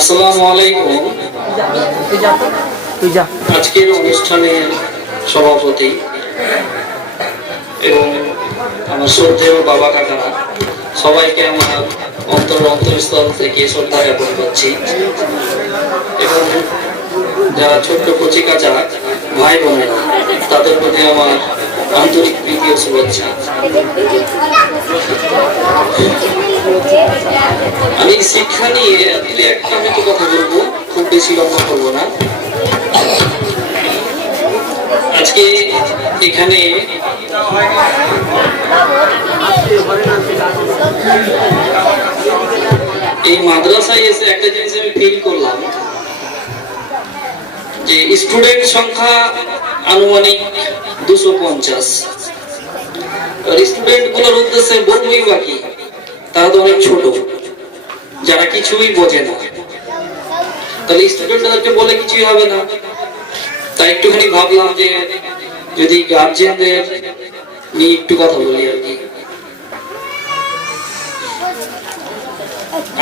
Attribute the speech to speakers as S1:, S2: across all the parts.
S1: আসসালামু আলাইকুম। আজকের অনুষ্ঠানের সভাপতি এবং আমার শ্রদ্ধেয় বাবা কাকারা সবাইকে আমার অন্তর অন্তরস্থল থেকে শ্রদ্ধা জ্ঞাপন করছি। এবং যারা ছোট্ট কচি কাঁচা ভাই বোনেরা তাদের প্রতি আমার আন্তরিক প্রীতি ও শুভেচ্ছা। আমি শিক্ষা নিয়ে দুই একটা মতো কথা বলব, খুব বেশি লম্বা করব না। আজকে এখানে এই মাদ্রাসায় এসে একটা জিনিস আমি ফিল করলাম। যে স্টুডেন্ট সংখ্যা আনুমানিক দুশো পঞ্চাশ। স্টুডেন্টগুলোর উদ্দেশ্যে বলবই বাকি তারা তো অনেক ছোট, যারা কিছুই বোঝে না। তাহলে স্টুডেন্টদেরকে বলে কিছুই হবে না। তাই একটুখানি ভাবলাম যে যদি গার্জেনদের নিয়ে একটু কথা বলি আর কি।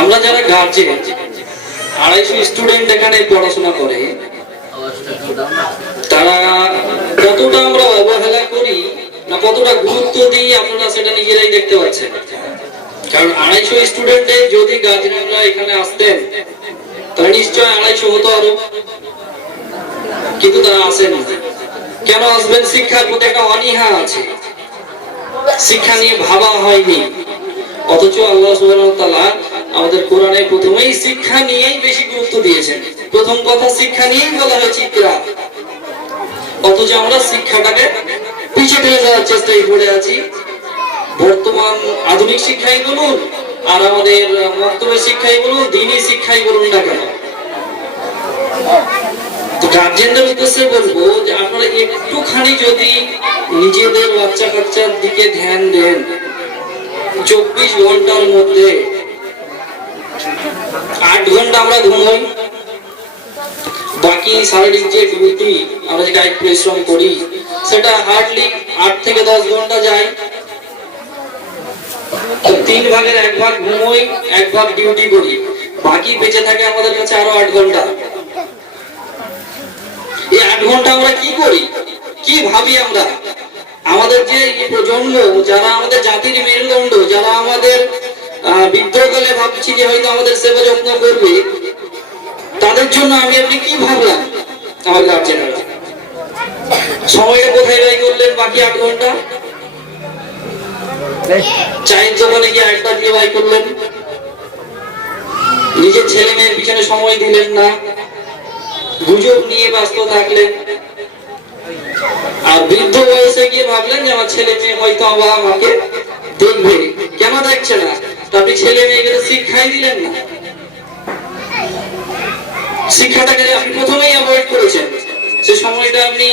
S1: আমরা যারা গার্জেন আড়াইশো স্টুডেন্ট এখানে পড়াশোনা করে তারা কতটা আমরা অবহেলা করি না কতটা গুরুত্ব দিই, আপনারা সেটা নিজেরাই দেখতে পাচ্ছেন। কারণ আড়াইশো স্টুডেন্টে যদি এখানে আসতেন নিশ্চয় আড়াইশো হতো আরও। কিন্তু তারা আসেন। কেন আসবেন? শিক্ষার প্রতি একটা অনীহা আছে। শিক্ষা নিয়ে ভাবা হয়নি। অথচ আল্লাহ তাআলা আমাদের কোরআনে প্রথমেই শিক্ষা নিয়েই বেশি গুরুত্ব দিয়েছেন। প্রথম কথা শিক্ষা নিয়েই বলা হয়েছে ইকরা অথচ আমরা শিক্ষাটাকে পিছিয়ে ঠেলে দেওয়ার চেষ্টায় পড়ে আছি। বর্তমান আধুনিক শিক্ষাই বলুন, আর আমাদের মক্তবের শিক্ষাই বলুন, দিনী শিক্ষাই বলুন না কেন? গার্জেনদের উদ্দেশ্যে বলব যে আপনারা একটুখানি যদি নিজেদের বাচ্চা কাচ্চার দিকে ধ্যান দেন, চব্বিশ ঘণ্টার মধ্যে আট ঘণ্টা আমরা ঘুমোই। বাকি শারীরিক যে ডিউটি আমরা যে কায়িক পরিশ্রম করি, সেটা হার্ডলি আট থেকে দশ ঘণ্টা যায়। তিন ভাগের এক ভাগ ঘুমোই, এক ভাগ ডিউটি করি। বাকি বেঁচে থাকে আমাদের কাছে আরও আট ঘণ্টা। এই আট ঘণ্টা আমরা কি করি? কি ভাবি আমরা? আমাদের যে প্রজন্ম, যারা আমাদের জাতির মেরুদণ্ড, যারা আমাদের বৃদ্ধকালে ভাবছি যে হয়তো আমাদের সেবা যত্ন করবে তাদের জন্য আমি আপনি কি ভাবলাম আমার গার্জেনরা সময়টা কোথায় ব্যয় করলেন বাকি আট ঘণ্টা? চায়ের দোকানে গিয়ে আড্ডা দিয়ে ব্যয় করলেন। নিজের ছেলে মেয়ের পিছনে সময় দিলেন না। গুজব নিয়ে ব্যস্ত থাকলেন। আর বৃদ্ধ বয়সে গিয়ে ভাবলেন যে আমার ছেলে মেয়ে হয়তো আমার আমাকে দেখবে। কেন দেখছে না? তো আপনি ছেলে মেয়েকে শিক্ষাই দিলেন না। শিক্ষাটাকে আপনি প্রথমেই অ্যাভয়েড করেছেন। সে সময়টা আপনি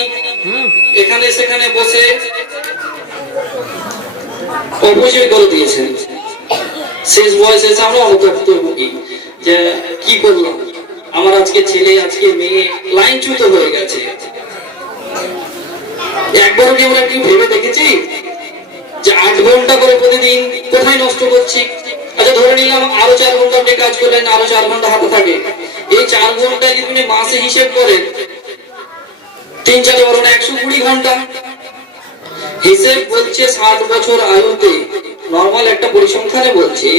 S1: এখানে সেখানে বসে অপচয় করে দিয়েছেন। শেষ বয়সে এসে আমরা অনুতপ্ত ভুগি যে কি করলাম? আমার আজকে ছেলে আজকে মেয়ে লাইনচ্যুত হয়ে গেছে। একবারও কি আমরা কি ভেবে দেখেছি? যে আট ঘণ্টা করে প্রতিদিন কোথায় নষ্ট করছি? আচ্ছা ধরে নিলাম আরও চার ঘণ্টা আপনি কাজ করলেন, আরও চার ঘণ্টা হাতে থাকে। এই চার ঘণ্টা যদি আপনি মাসে হিসেব করেন তিন চার বারো একশো কুড়ি ঘণ্টা। হিসেব বলছে বছর আয়ুতে। নর্মাল একটা পরিসংখ্যানে বলছে,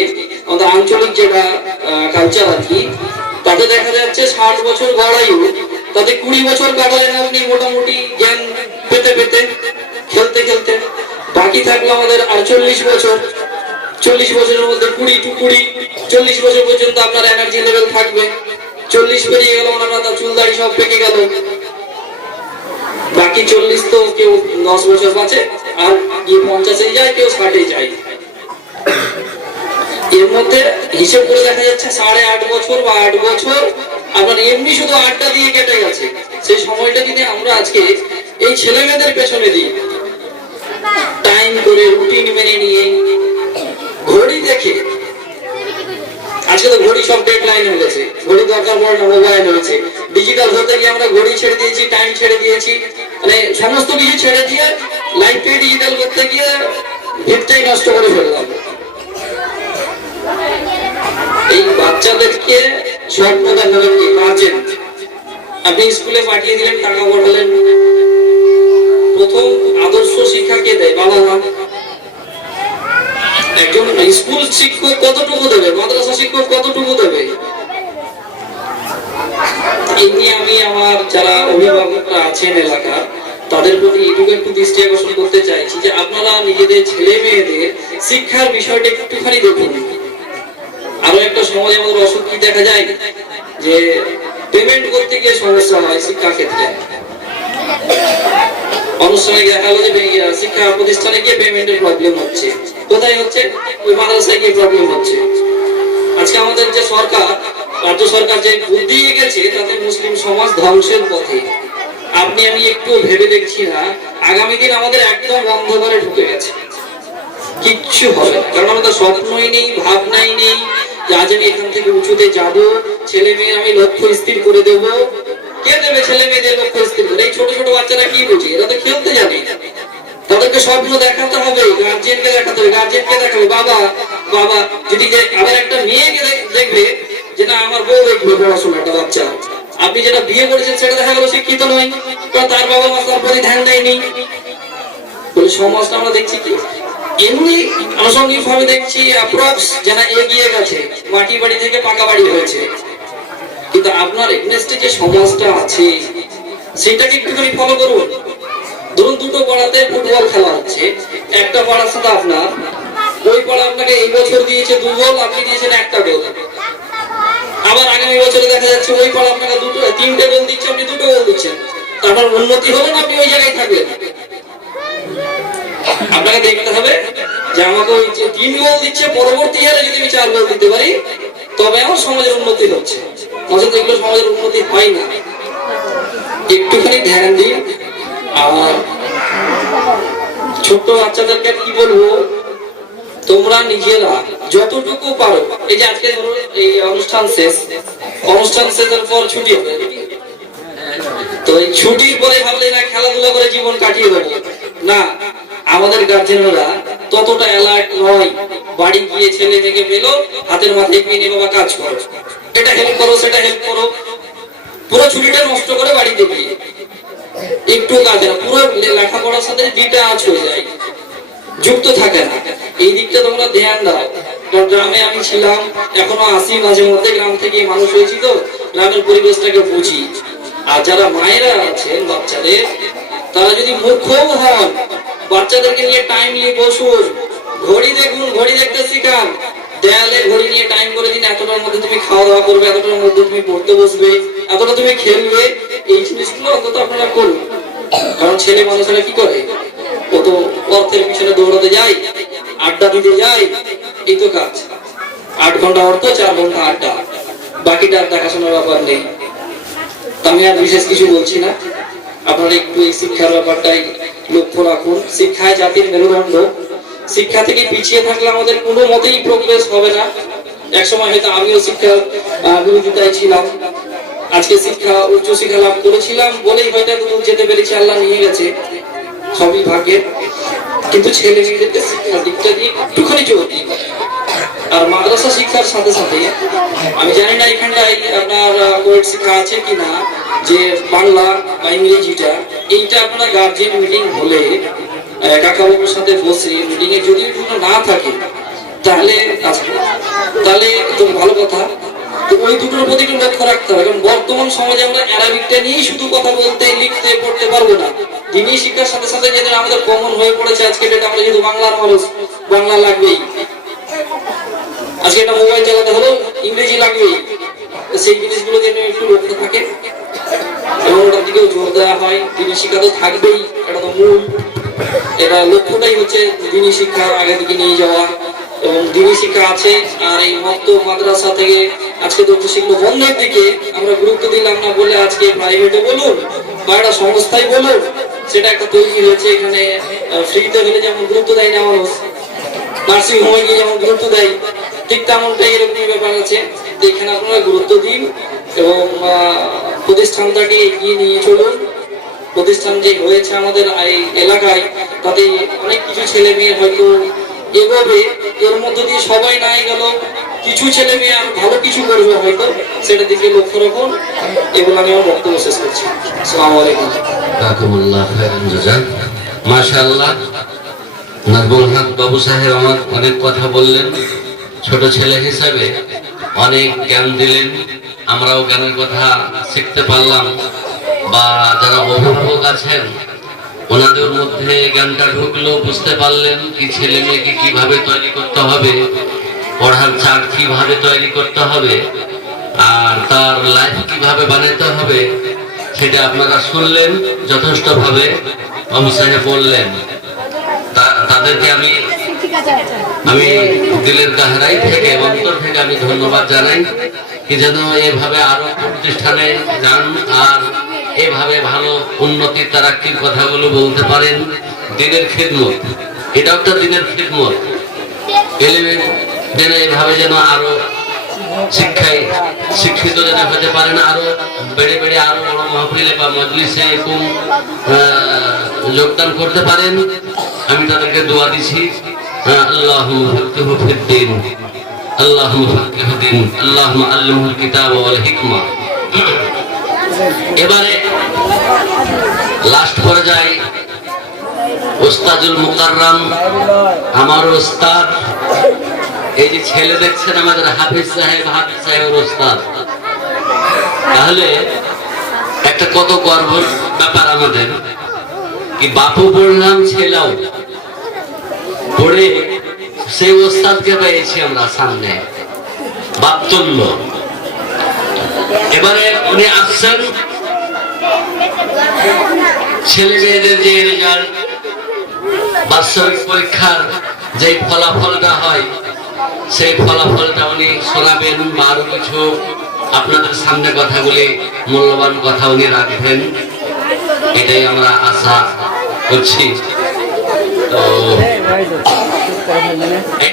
S1: আমাদের আঞ্চলিক যেটা কালচার আর কি, তাতে দেখা যাচ্ছে ষাট বছর গড় আয়ু, তাতে কুড়ি বছর কাটালেন আপনি মোটামুটি জ্ঞান পেতে পেতে, খেলতে খেলতে। বাকি থাকল আমাদের আটচল্লিশ বছর। চল্লিশ বছরের মধ্যে কুড়ি টু কুড়ি চল্লিশ বছর পর্যন্ত আপনার এনার্জি লেভেল থাকবে। চল্লিশ পেরিয়ে গেল ওনার মাথা চুল দাড়ি সব পেকে গেল। বাকি চল্লিশ তো কেউ দশ বছর বাঁচে আর কেউ পঞ্চাশে যায় কেউ ষাটে যায়। এর মধ্যে হিসেব করে দেখা যাচ্ছে সাড়ে আট বছর বা আট বছর আপনার এমনি শুধু আটটা দিয়ে কেটে গেছে। সেই সময়টা যদি আমরা আজকে এই ছেলে মেয়েদের পেছনে দিই টাইম করে রুটিন মেনে নিয়ে ঘড়ি দেখে। আজকে ঘড়ি সব ডেড লাইন ঘড়ি দরকার পড়ে না মোবাইল হয়েছে ডিজিটাল হতে গিয়ে আমরা ঘড়ি ছেড়ে দিয়েছি টাইম ছেড়ে দিয়েছি। মানে সমস্ত কিছু ছেড়ে দিয়ে ডিজিটাল করতে গিয়ে ভিতটাই নষ্ট করে ফেললাম। এই বাচ্চাদেরকে গার্জেন আপনি স্কুলে পাঠিয়ে দিলেন, টাকা পাঠালেন। প্রথম আদর্শ শিক্ষা কে দেয়? বাবা মা একজন স্কুল শিক্ষক কতটুকু দেবে? মাদ্রাসা শিক্ষক কতটুকু দেবে? এই নিয়ে আমি আমার যারা অভিভাবকরা আছেন এলাকার, তাদের প্রতি এটুকু একটু দৃষ্টি আকর্ষণ করতে চাইছি যে আপনারা নিজেদের ছেলে মেয়েদের শিক্ষার বিষয়টা একটুখানি দেখুন। আরও একটা সমাজে আমাদের অসুখ কি দেখা যায়? যে পেমেন্ট করতে গিয়ে সমস্যা হয় শিক্ষা ক্ষেত্রে অনুষ্ঠানে দেখা গেলো যে শিক্ষা প্রতিষ্ঠানে গিয়ে পেমেন্টের প্রবলেম হচ্ছে। কোথায় হচ্ছে? ওই মাদ্রাসায় গিয়ে প্রবলেম হচ্ছে। আজকে আমাদের যে সরকার, রাজ্য সরকার যে বুদ্ধি গেছে, তাতে মুসলিম সমাজ ধ্বংসের পথে। আপনি, আমি একটু ভেবে দেখছি না, আগামী দিন আমাদের একদম অন্ধকারে ঢুকে গেছে। কিচ্ছু হবে না। কারণ আমাদের স্বপ্নই নেই, ভাবনাই নেই যে আজ আমি এখান থেকে উঁচুতে যাব, ছেলে মেয়ের আমি লক্ষ্য স্থির করে দেব। কে দেবে ছেলে মেয়েদের লক্ষ্য স্থির এই ছোট ছোট বাচ্চারা কি এরা তো খেলতে তাদেরকে স্বপ্ন দেখাতে হবে গার্জিয়ানকে দেখাতে হবে গার্জিয়ানকে দেখাবে। বাবা বাবা, যদি আবার একটা মেয়েকে দেখবে যে না, আমার বউ দেখবে বাচ্চা। আপনি যেটা বিয়ে করেছেন, সেটা দেখা নয়। তার বাবা মা তার প্রতি ধ্যান দেয়নি। সমাজটা আমরা দেখছি কি? এমনি আনুষঙ্গিক ভাবে দেখছি অ্যাপ্রক্স যেন এগিয়ে গেছে। মাটি বাড়ি থেকে পাকা বাড়ি হয়েছে। কিন্তু আপনার এগনেস্টে যে সমাজটা আছে, সেটাকে একটুখানি ফলো করুন। ধরুন দুটো পাড়াতে ফুটবল খেলা হচ্ছে, একটা পাড়ার সাথে আপনার, ওই পাড়া আপনাকে এই বছর দিয়েছে দু গোল, আপনি দিয়েছেন একটা গোল। আবার আগামী বছরে দেখা যাচ্ছে ওই পাড়া আপনাকে দুটো, তিনটে গোল দিচ্ছে, আপনি দুটো গোল দিচ্ছেন। তারপর উন্নতি হলো না আপনি ওই জায়গায় থাকবেন? আপনাকে দেখতে হবে যে আমাকে ওই যে তিন গোল দিচ্ছে, পরবর্তী ইয়ারে যদি আমি চার গোল দিতে পারি, তবে আমার সমাজের উন্নতি হচ্ছে। নচেত এগুলো সমাজের উন্নতি হয় না একটুখানি ধ্যান আর ছোট্ট বাচ্চাদেরকে কি বলব? তোমরা নিজেরা যতটুকু পারো। এই যে আজকে ধরো, এই অনুষ্ঠান শেষ। অনুষ্ঠান শেষের পর ছুটি হবে। তো এই ছুটির পরে ভাবলে না খেলাধুলা করে জীবন কাটিয়ে দেবো। না, আমাদের গার্জেনরা ততটা অ্যালার্ট নয়। বাড়ি গিয়ে ছেলে মেয়েকে পেল, হাতের মাথায় নিয়ে বাবা কাজ করো। এটা হেল্প করো, সেটা হেল্প করো। পুরো ছুটিটা নষ্ট করে বাড়িতে গিয়ে। একটু কাজ না, পুরো লেখাপড়ার সাথে ডিটাচ হয়ে যায়। যুক্ত থাকে না। এই দিকটা তোমরা ধ্যান দাও। গ্রামে আমি ছিলাম, এখনও আসি মাঝে মধ্যে, গ্রাম থেকে মানুষ হয়েছি তো, গ্রামের পরিবেশটাকে বুঝি। আর যারা মায়েরা আছেন, বাচ্চাদের, তারা যদি মুখ্যও হন, বাচ্চাদেরকে নিয়ে টাইমলি বসুন। ঘড়ি দেখুন, ঘড়ি দেখতে শিখান। দেয়ালে ঘড়ি নিয়ে টাইম করে দিন, এতটার মধ্যে তুমি খাওয়া দাওয়া করবে, এতটার মধ্যে তুমি পড়তে বসবে, এতটা তুমি খেলবে, এই জিনিসগুলো অন্তত আপনারা করুন। কারণ ছেলে মানুষেরা কি করে? ও তো অর্থের পিছনে দৌড়াতে যায়, আড্ডা দিতে যায়, এই তো কাজ। আট ঘণ্টা অর্থ, চার ঘণ্টা আড্ডা। বাকিটা আর দেখাশোনার ব্যাপার নেই। আমি আর বিশেষ কিছু বলছি না। আপনারা একটু এই শিক্ষার ব্যাপারটাই লক্ষ্য রাখুন। শিক্ষায় জাতির মেরুদণ্ড। শিক্ষা থেকে পিছিয়ে থাকলে আমাদের কোনো মতেই প্রোগ্রেস হবে না। একসময় হয়তো আমিও শিক্ষার বিরোধিতায় ছিলাম। আজকে শিক্ষা, উচ্চ শিক্ষা লাভ করেছিলাম বলেই হয়তো দূর যেতে পেরেছি, আল্লাহ নিয়ে গেছে। সবই ভাগ্যের। কিন্তু ছেলে মেয়েদেরকে শিক্ষার দিকটা দিয়ে একটুখানি জোর দিই। আর মাদ্রাসা শিক্ষার সাথে সাথে, আমি জানি না এখানটায় আপনার কোয়েট শিক্ষা আছে কিনা, যে বাংলা বা ইংরেজিটা, এইটা আপনার গার্জেন মিটিং হলে কাকাবাবুর সাথে বসে মিটিং এ যদি কোনো না থাকে তাহলে আচ্ছা, তাহলে তো ভালো কথা। ওই দুটোর প্রতি একটু লক্ষ্য রাখতে হবে। কারণ বর্তমান সমাজে আমরা অ্যারাবিকটা নিয়েই শুধু কথা বলতে লিখতে পড়তে পারব না। দিনী শিক্ষার সাথে সাথে যেটা আমাদের কমন হয়ে পড়েছে আজকে ডেটে আমরা যেহেতু বাংলার মানুষ বাংলা লাগবেই। আজকে একটা মোবাইল চালাতে হলো ইংরেজি লাগবেই। সেই জিনিসগুলো যেন একটু লক্ষ্য থাকে। এবং ওটার দিকেও জোর দেওয়া হয়। দিনী শিক্ষা তো থাকবেই এটা তো মূল। এটা লক্ষ্যটাই হচ্ছে দিনী শিক্ষা আগে দিকে নিয়ে যাওয়া। এবং দিনী শিক্ষা আছে, আর এই মক্ত মাদ্রাসা থেকে আজকে তো শিক্ষা বন্ধের দিকে আমরা গুরুত্ব দিলাম না বলে আজকে প্রাইভেটে বলুন বা একটা সংস্থায় বলুন, সেটা একটা তৈরি হয়েছে এখানে ফ্রিতে হলে যেমন গুরুত্ব দেয় না মানুষ নার্সিং হোমে গিয়ে যেমন গুরুত্ব দেয়, ঠিক তেমনটাই এরকমই ব্যাপার আছে। এখানে আপনারা গুরুত্ব দিন এবং প্রতিষ্ঠানটাকে এগিয়ে নিয়ে চলুন। প্রতিষ্ঠান যে হয়েছে আমাদের এই এলাকায়, তাতে অনেক কিছু ছেলে মেয়ে হয়তো এগোবে এর মধ্য দিয়ে সবাই নাই গেল, কিছু ছেলে মেয়ে আর ভালো কিছু করবে হয়তো, সেটা দিকে লক্ষ্য রাখুন। এগুলো আমি আমার বক্তব্য শেষ করছি। আলাইকুম।
S2: বাবু সাহেব আমার অনেক কথা বললেন। ছোট ছেলে হিসাবে অনেক জ্ঞান দিলেন। আমরাও জ্ঞানের কথা শিখতে পারলাম। বা যারা অভিভাবক আছেন, ওনাদের মধ্যে জ্ঞানটা ঢুকলো, বুঝতে পারলেন কি ছেলে মেয়েকে কীভাবে তৈরি করতে হবে, পড়ার চার্ট কীভাবে তৈরি করতে হবে, আর তার লাইফ কীভাবে বানাতে হবে, সেটা আপনারা শুনলেন, যথেষ্টভাবে বাবু সাহেব বললেন তাদেরকে আমি আমি দিলের গাহরাই থেকে অন্তর থেকে আমি ধন্যবাদ জানাই, কি যেন এভাবে আরও প্রতিষ্ঠানে যান আর এভাবে ভালো উন্নতি তারাক্কির কথাগুলো বলতে পারেন? দিনের খিদমত। এটা একটা দিনের খিদমত। যেন এভাবে যেন আরও শিক্ষায় শিক্ষিত যেন হতে পারেন, আরও বেড়ে বেড়ে আরও বড় মহফিলে বা মজলিসে এরকম যোগদান করতে পারেন। আমি তাদেরকে দোয়া দিছি। আল্লাহ ফিদ্দিন আল্লাহ আল্লাহ আল্লাহুল কিতাব ওয়াল হিকমা। এবারে লাস্ট পর্যায়ে ওস্তাজুল মুকাররম আমার ওস্তাদ। এই যে ছেলে দেখছেন আমাদের হাফিজ সাহেব, হাফিজ সাহেবের ওস্তাদ। তাহলে একটা কত গর্বের ব্যাপার আমাদের, কি বাপু পড়লাম ছেলেও। পড়ে সেই ওস্তাদকে পেয়েছি আমরা সামনে। বাপতুল্য। এবারে উনি আসছেন। ছেলে মেয়েদের যে রেজাল্ট বাৎসরিক পরীক্ষার যে ফলাফলটা হয়, সেই ফলাফলটা উনি শোনাবেন। বা আরও কিছু আপনাদের সামনে কথাগুলি মূল্যবান কথা উনি রাখবেন। এটাই আমরা আশা করছি। তো